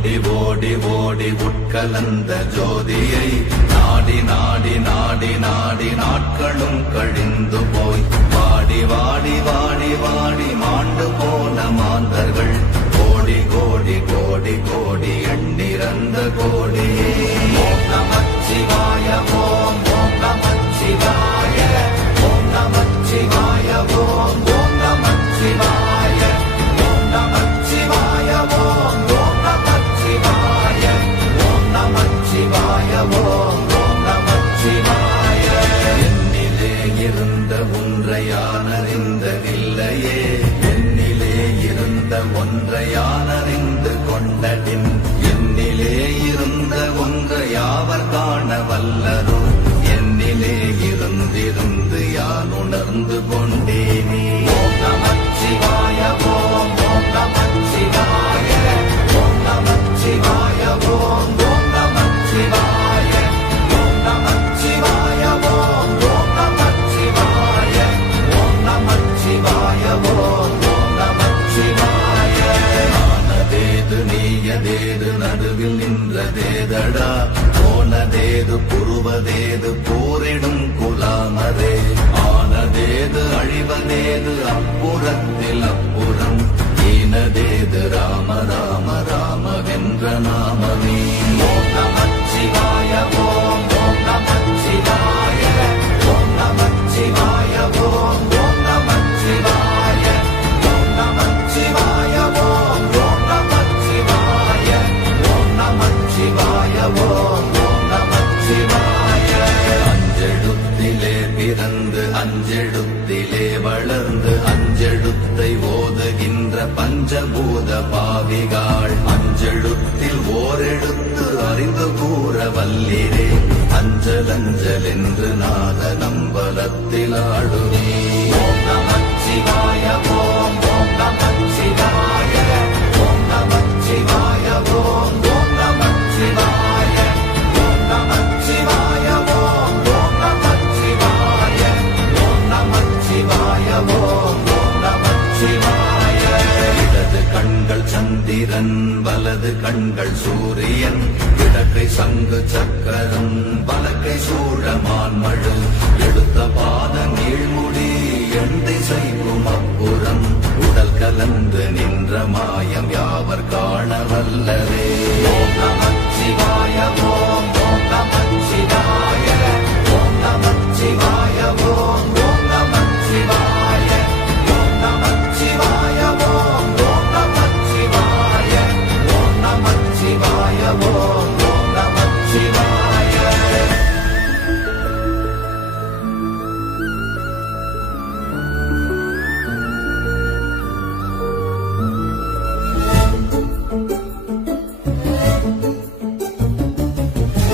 ஓடி ஓடி ஓடி உட்கலந்த ஜோதியை நாடி நாடி நாடி நாடி நாட்களும் கழிந்து போய் வாடி வாடி வாடி வாடி மாண்டு போன மாந்தர்கள் கோடி கோடி கோடி கோடி எண்ணிறந்த கோடி. ஓம் நமச்சிவாய ஓம் ஓம் நமச்சிவாய ஓம் நமச்சிவாய ஓம் ஓம் நமச்சிவாய ஓம் நமச்சிவாய ஓம் ஓம் நமச்சிவாய ஓம் நமச்சிவாய ஓம் ஓம் நமச்சிவாய. என்னிலே இருந்த ஒன்றை யானறிந்ததில்லையே, என்னிலே இருந்த ஒன்றை யானறிந்து கொண்டடின், என்னிலே இருந்த ஒன்றை யாவர் காண வல்லரோ, என்னிலே இருந்திருந்து யான் உணர்ந்து கொண்டேனே. ஓம் நமச்சிவாய ஓம் ஓம் நமச்சிவாய ஓம் நமச்சிவாய ஓம் ஓம் நமச்சிவாய ஓம் நமச்சிவாய ஓம் ஓம் நமச்சிவாய ஓம் நமச்சிவாய ஓம் ஓம் நமச்சிவாய. ஆனதேது நீயதேது நடுவில் நின்றதேதடா, போனதேது புருவதேது போரிடும் குலாமரே, ஆனதேது அழிவதேது அப்புறத்தில் அப்புறம், ஈனதேது ராம ராம ராமவென்ற நாமமே. ஓம் நமச்சிவாய ஓம் ஓம் நமச்சிவாய ஓம் நமச்சிவாய ஓம் ஓம் நமச்சிவாய ஓம் நமச்சிவாய ஓம் ஓம் நமச்சிவாய ஓம் நமச்சிவாய ஓம் ஓம் நமச்சிவாய. அஞ்செழுத்திலே பிறந்து அஞ்செழுத்திலே வளர்ந்து அஞ்செழுத்தை ஓதுகின்ற பஞ்சபூத பாவிகாள், அஞ்செழுத்தில் ஓரெழுத்து அறிந்து கூற வல்லிரே, அஞ்சல் அஞ்சல் என்று நாத நம்பலத்தில் ஆடுவே. ஓம் நமச்சிவாய ஓம் ஓம் நமச்சிவாய ஓம் நமச்சிவாய ஓம் ஓம் நமச்சிவாய ஓம் நமச்சிவாய ஓம் ஓம் நமச்சிவாய ஓம் நமச்சிவாய ஓம் ஓம் நமச்சிவாய. இடது கண்கள் சந்திரன் வலது கண்கள் சூரியன், இடக்கை சங்கு சக்கரம் வலக்கை சூழமான் மழு, எடுத்த பாத நீழ்முடி எண் திசைக்கும் அப்புறம், உடல் கலந்து நின்ற மாயம் யாவர் காண வல்லரே. ஓம் நமச்சிவாய ஓம் ஓம் நமச்சிவாய ஓம் நமச்சிவாய ஓம் ஓம் நமச்சிவாய ஓம் நமச்சிவாய ஓம் ஓம் நமச்சிவாய ஓம் நமச்சிவாய ஓம் ஓம் நமச்சிவாய.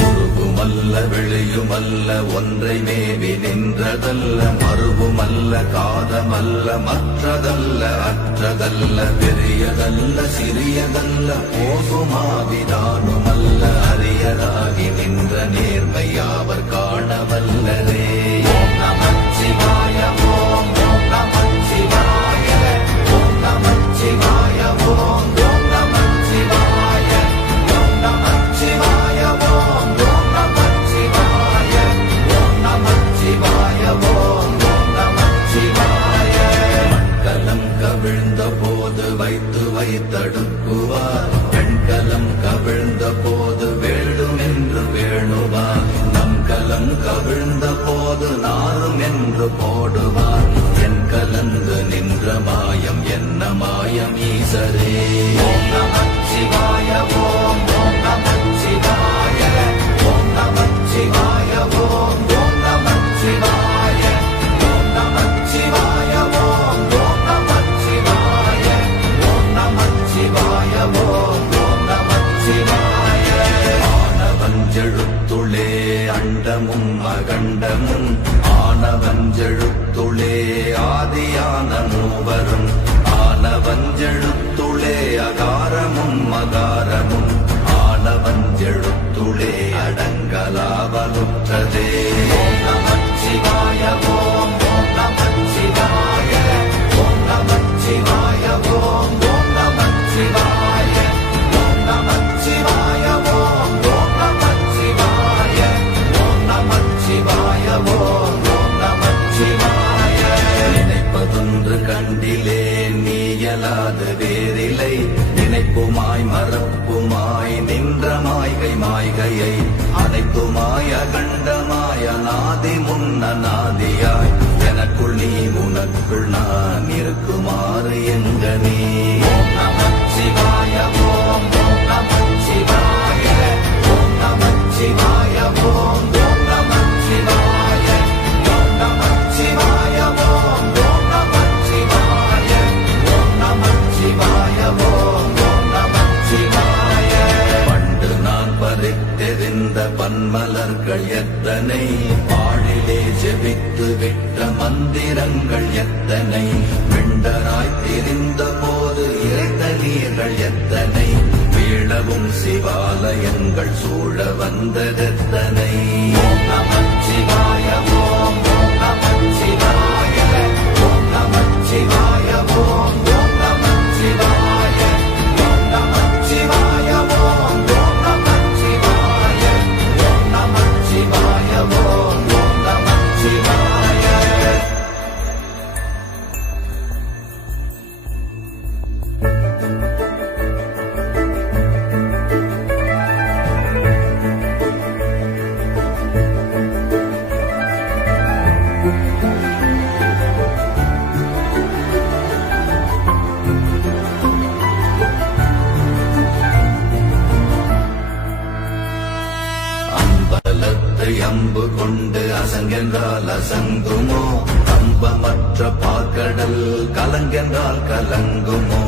உருவுமல்ல வெளியுமல்ல ஒன்றை மேவி நின்றதல்ல, மறுவுமல்ல காதமல்ல மற்றதல்ல அற்றதல்ல, பெரியதல்ல சிறியதல்ல போகுமாவிதானுமல்ல, அரியதாகி நின்ற நேர்மை யாவர் காண வல்லரே. ஓம் நமச்சிவாய ஓம் ஓம் நமச்சிவாய ஓம் நமச்சிவாய ஓம் ஓம் நமச்சிவாய ஓம் நமச்சிவாய ஓம் ஓம் நமச்சிவாய ஓம் நமச்சிவாய ஓம் ஓம் நமச்சிவாய. மண்கலம் கவிழ்ந்த போது வைத்து வைத்தடுக்குவார், பெண்கலம் கவிழ்ந்த போது வேடும் என்று வேணுவார், நம் கலம் கவிழ்ந்த போது நாரும் என்று போடுவார், என் கலந்து நின்ற மாயம் என்ன மாயம் ஈசரே. ஓம் நமச்சிவாய ஓம் ஓம் நமச்சிவாய ஓம் நமச்சிவாய ஓம் ஓம் நமச்சிவாய ஓம் நமச்சிவாய ஓம் ஓம் நமச்சிவாய ஓம் நமச்சிவாய ஓம் ஓம் நமச்சிவாய. ஆனவஞ்செழுத்துளே அண்டமும் அகண்டமும், ஆனவஞ்செழுத்துளே ஆதியான மூவரும், ஆனவஞ்செழுத்துளே அகாரமும் மகாரமும், ஆனவஞ்செழுத்துளே அடங்கலாவலுற்றதே. ஓம் நமச்சிவாய ஓம் ஓம் நமச்சிவாய ஓம் நமச்சிவாய ஓம் ஓம் நமச்சிவாய ஓம் நமச்சிவாய நினைப்புமாய் மறப்புமாய் நின்ற மாய்கை மாய்கையை அனைத்துமாய் அகண்டமாய் அநாதி முன்னநாதியாய் எனக்குள் நீ உனக்குள் நான் இருக்குமாறு எங்க நீ ஓம் நமச்சிவாய ஓம் நமச்சிவாய ஓம் நமச்சிவாய ஓம் நமச்சிவாய ஓம் நமச்சிவாய ஓம் நமச்சிவாய ஓம் நமச்சிவாய ஓம் நமச்சிவாய பண்டு நான் பறித்தெறிந்த பன்மலர்கள் எத்தனை பாழிலே ஜெபித்து விட்ட மந்திரங்கள் எத்தனை விண்டராய் தெரிந்த போது இறைத்த நீர்கள் எத்தனை வீழவும் சிவாலயங்கள் சூழ வந்ததெத்தனை ஓம் நமச்சிவாய ஓம் நமச்சிவாய ஓம் நமச்சிவாய ஓம் நமச்சிவாய ஓம் நமச்சிவாய ஓம் நமச்சிவாய ஓம் நமச்சிவாய ஓம் நமச்சிவாய அம்பலத்தை அம்பு கொண்டு அசங்கென்றால் அசங்குமோ கம்பமற்ற பாக்கடல் கலங்கென்றால் கலங்குமோ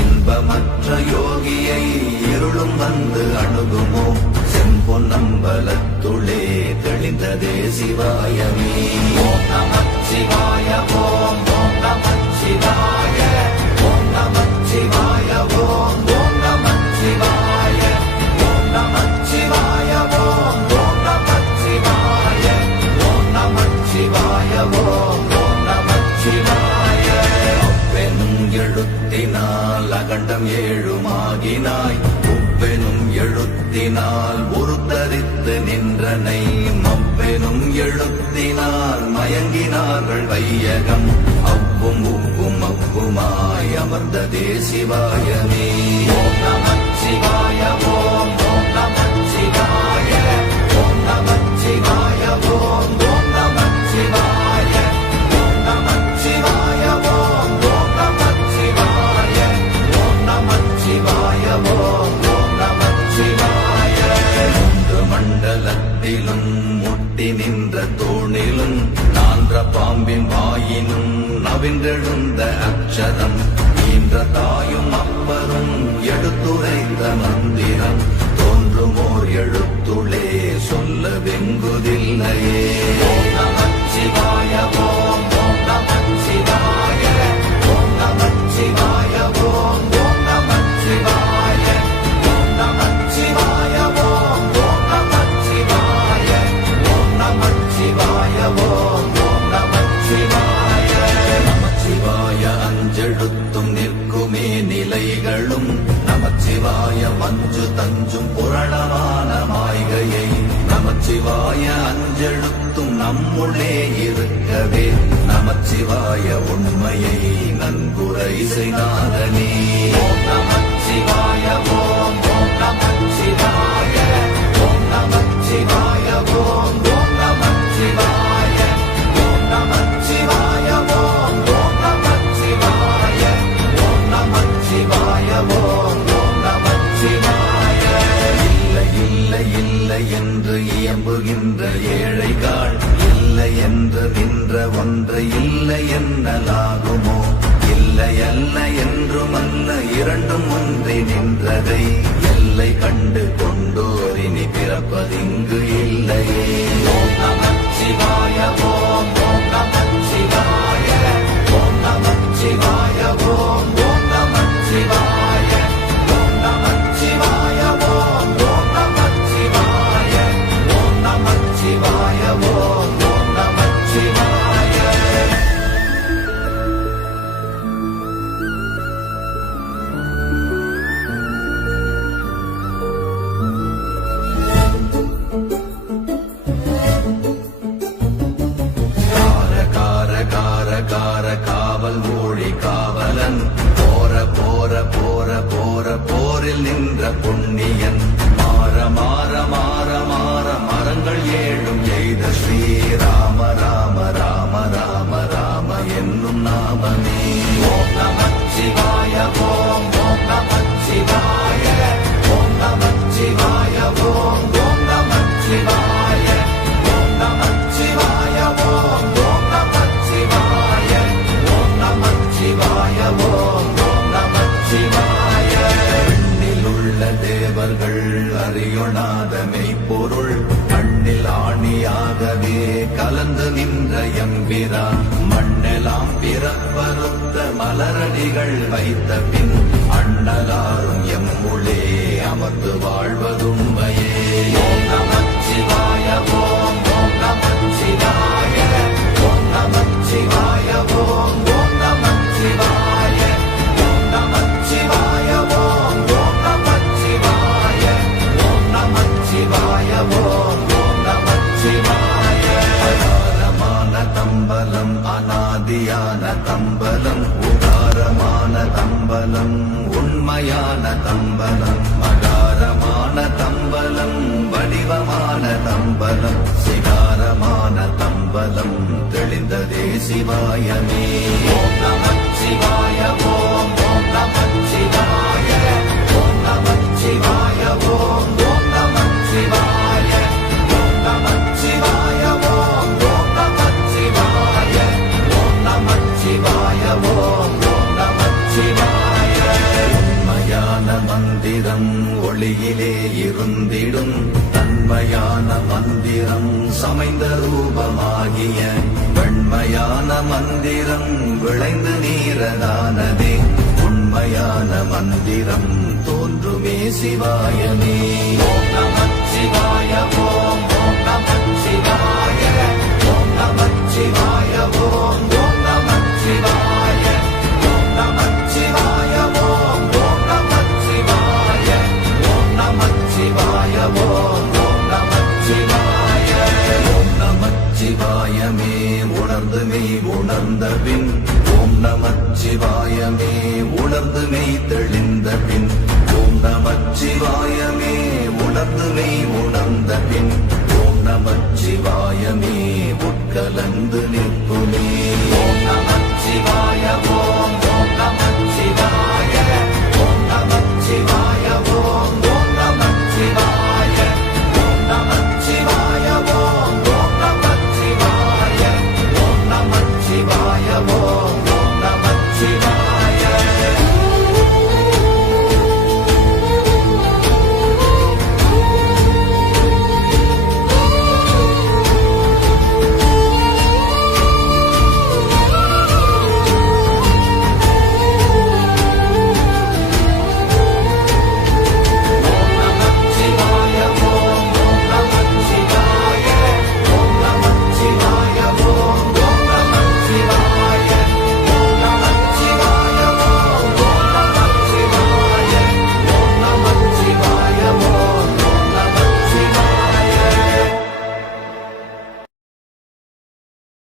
இன்பமற்ற யோகியை இருளும் வந்து அணுகுமோ செம்பொன்னம்பலத்துளே தெளிந்ததே சிவாயமே ஓம் நமச்சிவாய ஓம் நமச்சிவாய ஓம் நமச்சிவாய ஓம் நமச்சிவாய ஓம் நமச்சிவாய ஓம் நமச்சிவாய ஓம் நமச்சிவாய ஓம் நமச்சிவாய அப்பெனும் எழுத்தினால் அகண்டம் ஏழுமாகினாய் உப்பெனும் எழுத்தினால் உருத்தரித்து நின்றனை மப்பெனும் எழுத்தினால் மயங்கினார்கள் வையகம் அவ்வும் உப்பும் அப்புமாய் அமர்ந்ததே சிவாயமே ஓம் நமச்சிவாய ஓம் நமச்சிவாய ஓம் நமச்சிவாய ஓம் நமச்சிவாய ஓம் நமச்சிவாய ஓம் நமச்சிவாய ஓம் நமச்சிவாய ஓம் நமச்சிவாய மூன்று மண்டலத்திலும் முட்டி நின்ற தூணிலும் நான்ற பாம்பின் வாயினும் நவின்றெழுந்த அக்ஷரம் ஈன்ற தாயும் அப்பரும் எடுத்துரைத்த மந்திரம் தோன்றுமோர் எழுத்துளே சொல்ல வெங்குதில்லையே ஓம் நமச்சிவாய ஓம் நமச்சிவாய ஓம் நமச்சிவாய ஓம் நமச்சிவாய ஓம் நமச்சிவாய ஓம் நமச்சிவாய ஓம் நமச்சிவாய ஓம் நமச்சிவாய நமச்சிவாய அஞ்செழுத்தும் நிற்குமே நிலைகளும் நமச்சிவாய மஞ்சு தஞ்சும் புரணமான மாய்கையை நமச்சிவாய அஞ்செழுத்தும் நம்முள்ளே இருக்கவே நமச்சிவாய உண்மையை நன்குரை செய்தாதனே ஓம் நமச்சிவாய ஓம் நமச்சிவாய ஓம் நமச்சிவாய ஓம் நமச்சிவாய ஓம் நமச்சிவாய ஓம் நமச்சிவாய ஓம் நமச்சிவாய ஓம் நமச்சிவாய இல்லை இல்லை இல்லை என்று இயம்புகின்ற ஏழைகள் இல்லை என்று நின்ற ஒன்றை இல்லை என்னலாகுமோ இல்லை அல்ல என்றுமல்ல இரண்டும் ஒன்றி நின்றதை எல்லை கண்டு கொண்டோரினி பிறப்பதிங்கு இல்லையே ஓம் நமச்சிவாய ஓம் நமச்சிவாய ஓம் நமச்சிவாய ஓம் நமச்சிவாய ஓம் நமச்சிவாய ஓம் நமச்சிவாய ஓம் நமச்சிவாய ஓம் நமச்சிவாய நின்ற எம்பிரா மண்ணெல்லாம் பிறப்பறுத்த மலரடிகள் வைத்த பின் அண்ணலாரும் எம்முளே அமர்ந்து வாழ்வதுண்மையே. ஓம் நமச்சிவாய ஓம் ஓம் நமச்சிவாய ஓம் நமச்சிவாய ஓம் ஓம் நமச்சிவாய ஓம் நமச்சிவாய ஓம் ஓம் நமச்சிவாய ஓம் நமச்சிவாய ஓம் ஓம் நமச்சிவாய. அகாரமான தம்பலம் அநாதியான தம்பலம் உகாரமான தம்பலம் உண்மையான தம்பலம் மகாரமான தம்பலம் வடிவமான தம்பலம் சிகாரமான தம்பலம் தெளிந்ததே சிவாயமே. ஓம் நமச்சிவாய ஓம் ஓம் நமச்சிவாய ஓம் நமச்சிவாய ஓம் ஓம் நமச்சிவாய ஓம் நமச்சிவாய ஓம் ஓம் நமச்சிவாய ஓம் நமச்சிவாய ஓம் ஓம் நமச்சிவாய. உண்மையான மந்திரம் ஒளியிலே இருந்திடும் தன்மையான மந்திரம் சமைந்த ரூபமாகிய வெண்மையான மந்திரம் விளைந்து நீரதானதே உண்மையான மந்திரம் தோன்றுமே சிவாயமே. ஓம் நமச்சிவாய ஓம் ஓம் நமச்சிவாய ஓம் நமச்சிவாய ஓம் ஓம் நமச்சிவாய ஓம் நமச்சிவாய ஓம் ஓம் நமச்சிவாய ஓம் நமச்சிவாய ஓம் ஓம் நமச்சிவாய. ஓம் நமச்சிவாயமே உணர்ந்து மெய் உணர்ந்த பின் ஓம் நமச்சிவாயமே உணர்ந்து மெய் தெளிந்த பின் ஓம் நமச்சிவாயமே உணர்ந்து மெய் உணர்ந்த பின் ஓம் நமச்சிவாயமே உட்கலந்து நிற்புமே. ஓம் நமச்சிவாய